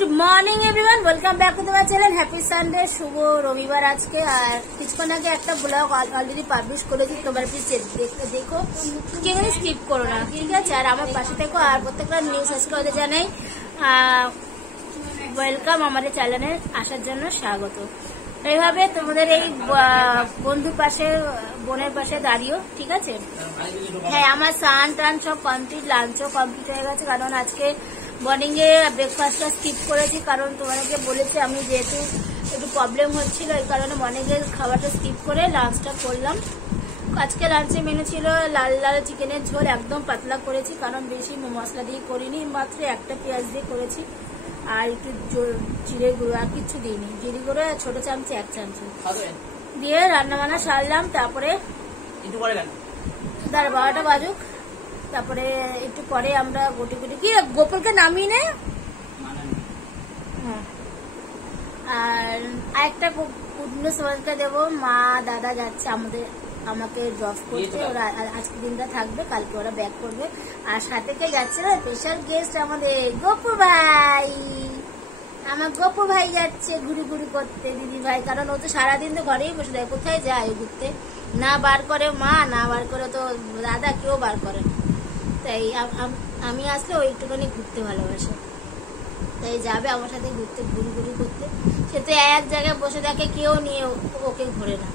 Good morning everyone, welcome back to my channel. Happy Sunday, শুভ রবিবার আজকে। আর কিছুক্ষণ আগে একটা ব্লগ অলরেডি পাবলিশ করেছি, তোমরা প্লিজ দেখো, কেউ স্কিপ করো না, ঠিক আছে? আর আমার পাশে থেকো, আর প্রত্যেকটা নিউ সাবস্ক্রাইবার জানাই ওয়েলকাম, আমাদের চ্যানেলে আসার জন্য স্বাগত। এইভাবে তোমাদের এই বন্ধুর পাশে, বোনের পাশে দাঁড়িয়েও, ঠিক আছে? হ্যাঁ, আমার স্নান টান সব কমপ্লিট, লাঞ্চও কমপ্লিট হয়ে গেছে। কারণ আজকে মর্নিং এ ব্রেকফাস্টটা স্কিপ করেছি, কারণ তোমাদেরকে বলেছি আমি যেহেতু একটু প্রবলেম হচ্ছিল, এই কারণে মর্নিং এর খাবারটা স্কিপ করে লাঞ্চটা করলাম। আজকে লাঞ্চে মেনু ছিল লাল লাল চিকেনের ঝোল, একদম পাতলা করেছি, কারণ বেশি মশলা দিয়ে করিনি, মাত্র একটা পেঁয়াজ দিয়ে করেছি, আর একটু জিরে গুঁড়ো, আর কিছু দিইনি। জিরে গুঁড়ো ছোট চামচে 1 চামচ দিয়ে রান্না বান্না সারলাম। তারপরে 12টা বাজুক, তারপরে একটু পরে আমরা গুটি গুটি কি গোপালকে নামিয়ে নে। আর একটা সবাইকে দেবো, মা দাদা যাচ্ছে আমাকে ড্রপ করতে, ওরা আজকে দিনটা থাকবে, কালকে ওরা ব্যাক করবে। আর সাথে কে যাচ্ছে না, স্পেশাল গেস্ট আমাদের গপু ভাই। আমার গপু ভাই যাচ্ছে ঘুরি ঘুরি করতে, দিদি ভাই, কারণ ও তো সারাদিন তো ঘরেই বসে দেয়, কোথায় যায় ঘুরতে? না বার করে মা, না বার করে তো দাদা, কেউ বার করে না। তাই আমি আসলে ওই একটুখানি ঘুরতে ভালোবাসে, তাই যাবে আমার সাথে ঘুরতে, ঘুরি ঘুরি করতে। সে তো এক জায়গায় বসে থাকে, কেউ নিয়ে ওকে ঘোরে না।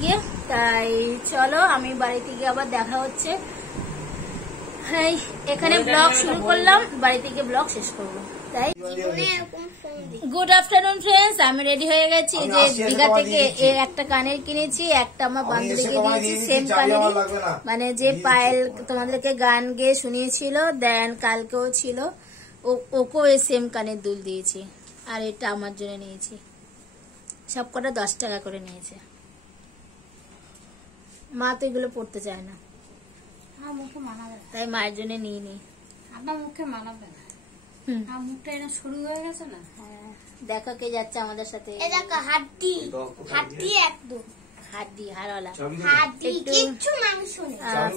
গিয়ে তাই চলো, আমি বাড়িতে গিয়ে আবার দেখা হচ্ছে। হ্যাঁ, এখানে ব্লগ শুরু করলাম, বাড়িতে গিয়ে ব্লগ শেষ করবো। তাই গুড আফটারনুন ফ্রেন্ডস, আমি রেডি হয়ে গেছি। যে দীঘা থেকে একটা কানের কিনেছি, একটা আমার বান্ধবীকে দিয়েছি, সেম কানের, মানে যে পায়েল তোমাদেরকে গান গেয়ে শুনিয়েছিল, দেন কালকেও ছিল, ওকেও এই সেম কানের দুল দিয়েছি। আর এটা আমার জন্য নিয়েছি, সব কটা 10 টাকা করে নিয়েছে। মা তো এগুলো পড়তে চায় না, মুখে মানাবে, তাই মায়ের জন্য নিয়ে নি। আপনার মুখে মানাবে না, মুখটা এটা শুরু হয়ে গেছে না। দেখো কে যাচ্ছে আমাদের সাথে, হাড়ওয়ালা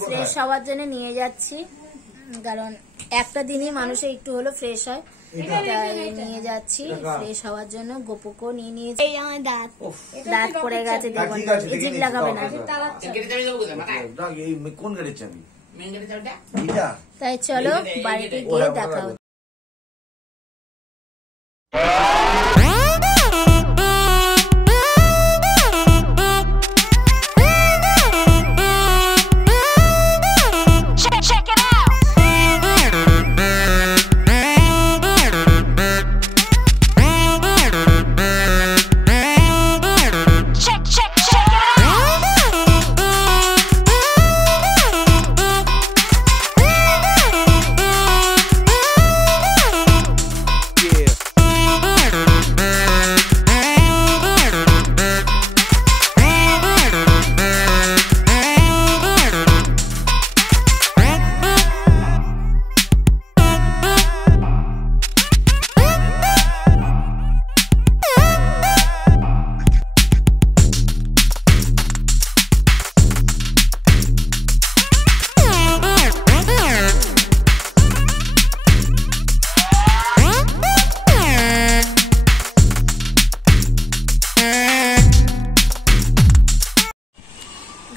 ফ্রেশ হওয়ার জন্য নিয়ে যাচ্ছি, কারণ একটা দিনই মানুষের একটু হলো ফ্রেশ হয়, নিয়ে যাচ্ছি ফ্রেশ হওয়ার জন্য। গোপুকেও নিয়ে নিয়েছি, দাঁত পড়ে গেছে, দেবো না, জিভ লাগাবে না। তাই চলো বাড়িতে গিয়ে দেখা হচ্ছে।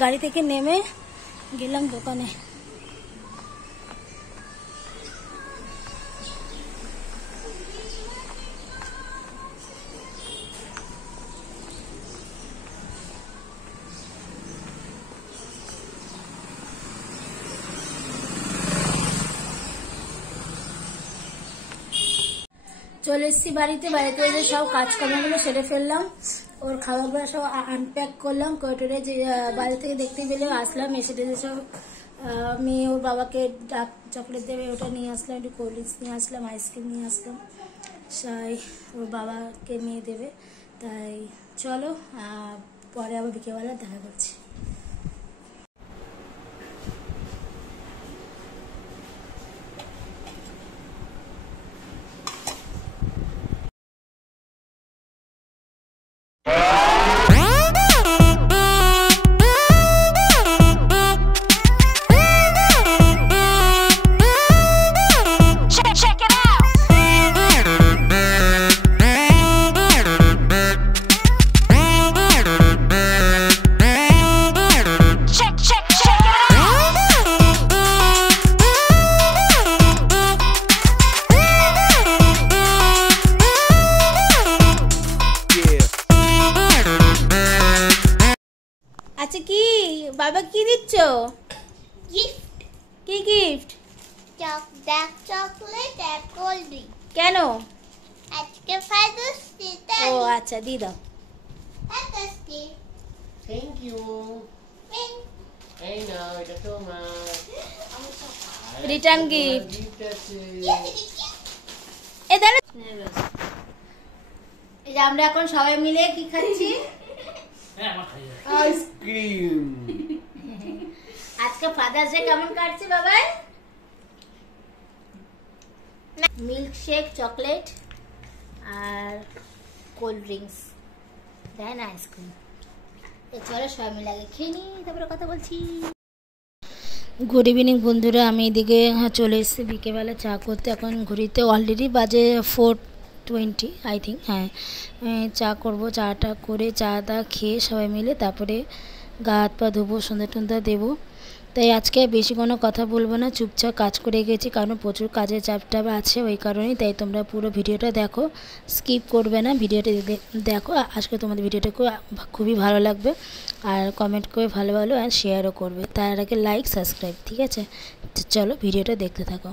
গাড়ি থেকে নেমে গেলাম দোকানে। চলে এসছি বাড়িতে এসে সব কাজকর্মগুলো সেরে ফেললাম, ওর খাবারগুলো সব আনপ্যাক করলাম, কোয়েটারে যে বাড়ি থেকে দেখতে পেলে আসলাম, এসে সব মেয়ে ওর বাবাকে চকলেট দেবে ওটা নিয়ে আসলাম, একটু কোল্ড ড্রিঙ্কস নিয়ে আসলাম, আইসক্রিম নিয়ে আসলাম, তাই ওর বাবাকে মেয়ে দেবে। তাই চলো পরে আবার বিকেলবেলা দেখা করছি। Check it out. বাবা কি দিচ্ছ? গিফট। কি গিফট? চকলেট আর কোল্ড ড্রিঙ্ক। কেন? আজকে ফাদার্স ডে তাই। ও আচ্ছা, দি দাও। Father's day. Thank you. এই নাও, এটা তোমার রিটার্ন গিফট। গিফট আছে। এই দাঁড়া, এই যে আমরা এখন সবাই মিলে কি খাচ্ছি? আইসক্রিম। আজকে ফাদার্স ডে কেমন কাটছে বাবাই? মিল্ক শেক, চকলেট আর কোল্ড ড্রিঙ্কস, দেয় না আইসক্রিম। চলো সবাই মিলে আগে খেয়ে নিই, তারপরে কথা বলছি। গুড ইভিনিং বন্ধুরা, আমি এদিকে চলে এসেছি বিকেলবেলা চা করতে। এখন ঘড়িতে অলরেডি বাজে 4:20 আই থিঙ্ক। হ্যাঁ, চা করবো। চাটা করে চা খেয়ে সবাই মিলে তারপরে গা হাত পা ধোবো, সন্ধ্যা টন্ধা দেবো। তাই আজকে বেশি কোনো কথা বলবো না, চুপচাপ কাজ করে গেছি, কারণ প্রচুর কাজের চাপটা আছে ওই কারণেই। তাই তোমরা পুরো ভিডিওটা দেখো, স্কিপ করবে না, ভিডিওটা দেখো। আজকে তোমাদের ভিডিওটা খুবই ভালো লাগবে, আর কমেন্ট করে ভালো ভালো আর শেয়ারও করবে। তার আগে লাইক সাবস্ক্রাইব, ঠিক আছে? চলো ভিডিওটা দেখতে থাকো।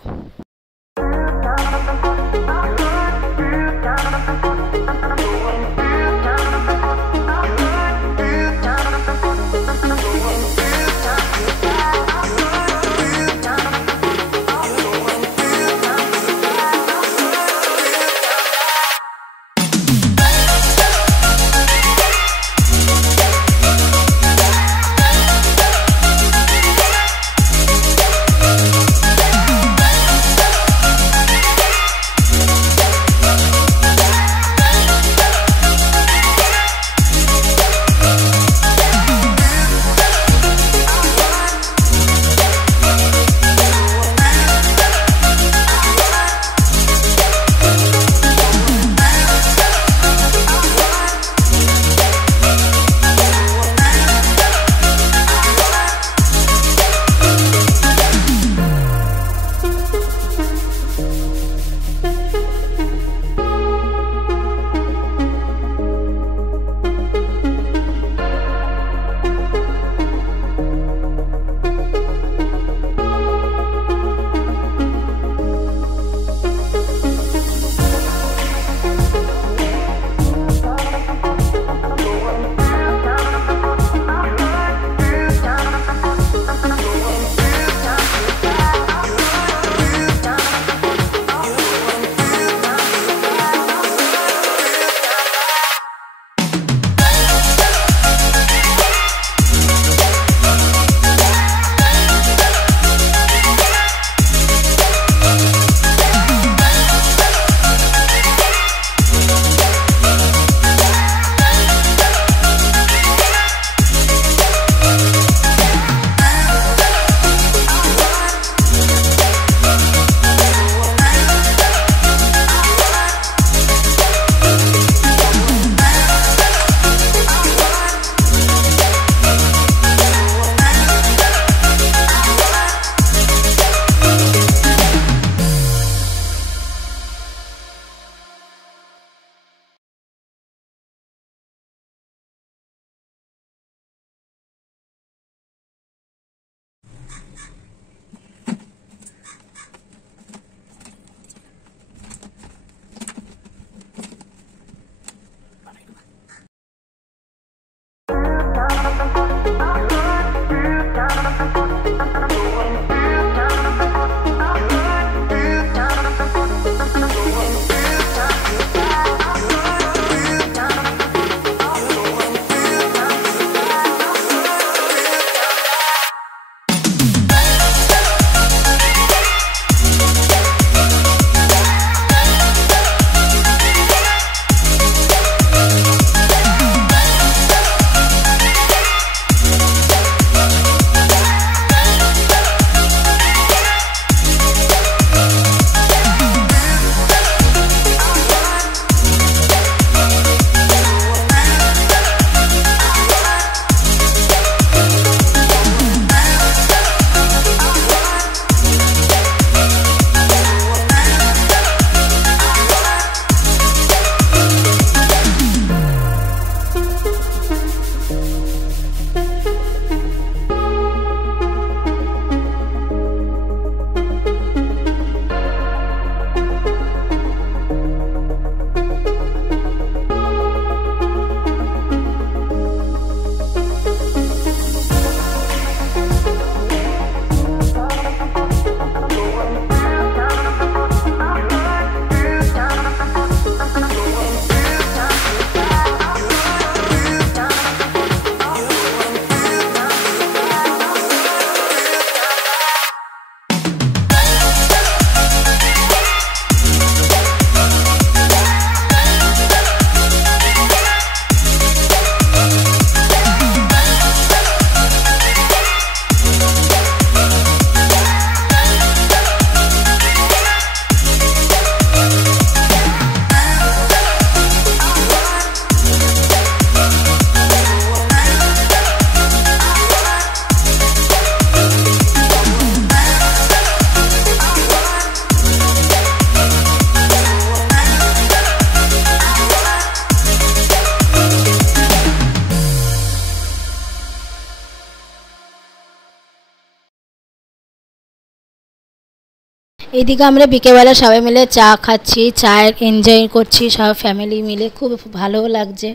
এইদিকে আমরা বিকেলবেলা সবাই মিলে চা খাচ্ছি, চায়ের এনজয় করছি সব ফ্যামিলি মিলে, খুব ভালোও লাগছে।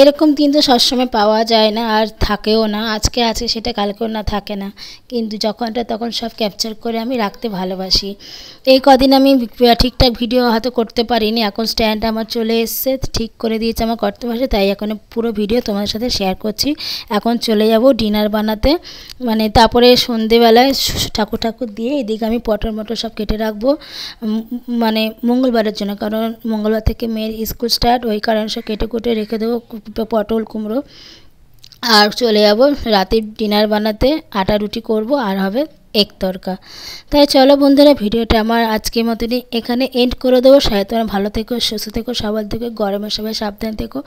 এরকম কিন্তু সবসময় পাওয়া যায় না আর থাকেও না, আজকে আছে সেটা কালকেও না থাকে না, কিন্তু যখনটা তখন সব ক্যাপচার করে আমি রাখতে ভালোবাসি। এই কদিন আমি ঠিকঠাক ভিডিও হয়তো করতে পারিনি, এখন স্ট্যান্ড আমার চলে এসছে, ঠিক করে দিয়েছে আমার কর্তব্যে, তাই এখন পুরো ভিডিও তোমাদের সাথে শেয়ার করছি। এখন চলে যাব ডিনার বানাতে, মানে তারপরে সন্ধেবেলায় ঠাকুর দিয়ে এদিকে আমি পটল মটর সব কেটে রাখবো, মানে মঙ্গলবারের জন্য, কারণ মঙ্গলবার থেকে মেয়ের স্কুল স্টার্ট, ওই কারণে সব কেটে কুটে রেখে দেবো পটল কুমড়ো। আর চলে যাব রাতের ডিনার বানাতে, আটা রুটি করব আর হবে এক তরকা। তাই চলো বন্ধুরা, ভিডিওটা আমার আজকের মতনই এখানে এন্ড করে দেবো। সবাই তোমরা ভালো থেকো, সুস্থ থেকো, সবল থেকো, গরমের সবাই সাবধান থেকো,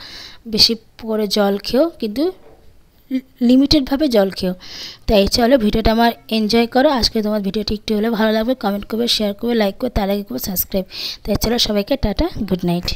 বেশি করে জল খেও, কিন্তু লিমিটেডভাবে জল খেও। তাই চলো ভিডিওটা আমার এনজয় করো। আজকে তোমার ভিডিওটি একটু হলে ভালো লাগবে, কমেন্ট করবে, শেয়ার করবে, লাইক করবে, তার আগে করবে সাবস্ক্রাইব। তাই চলো সবাইকে টাটা, গুড নাইট।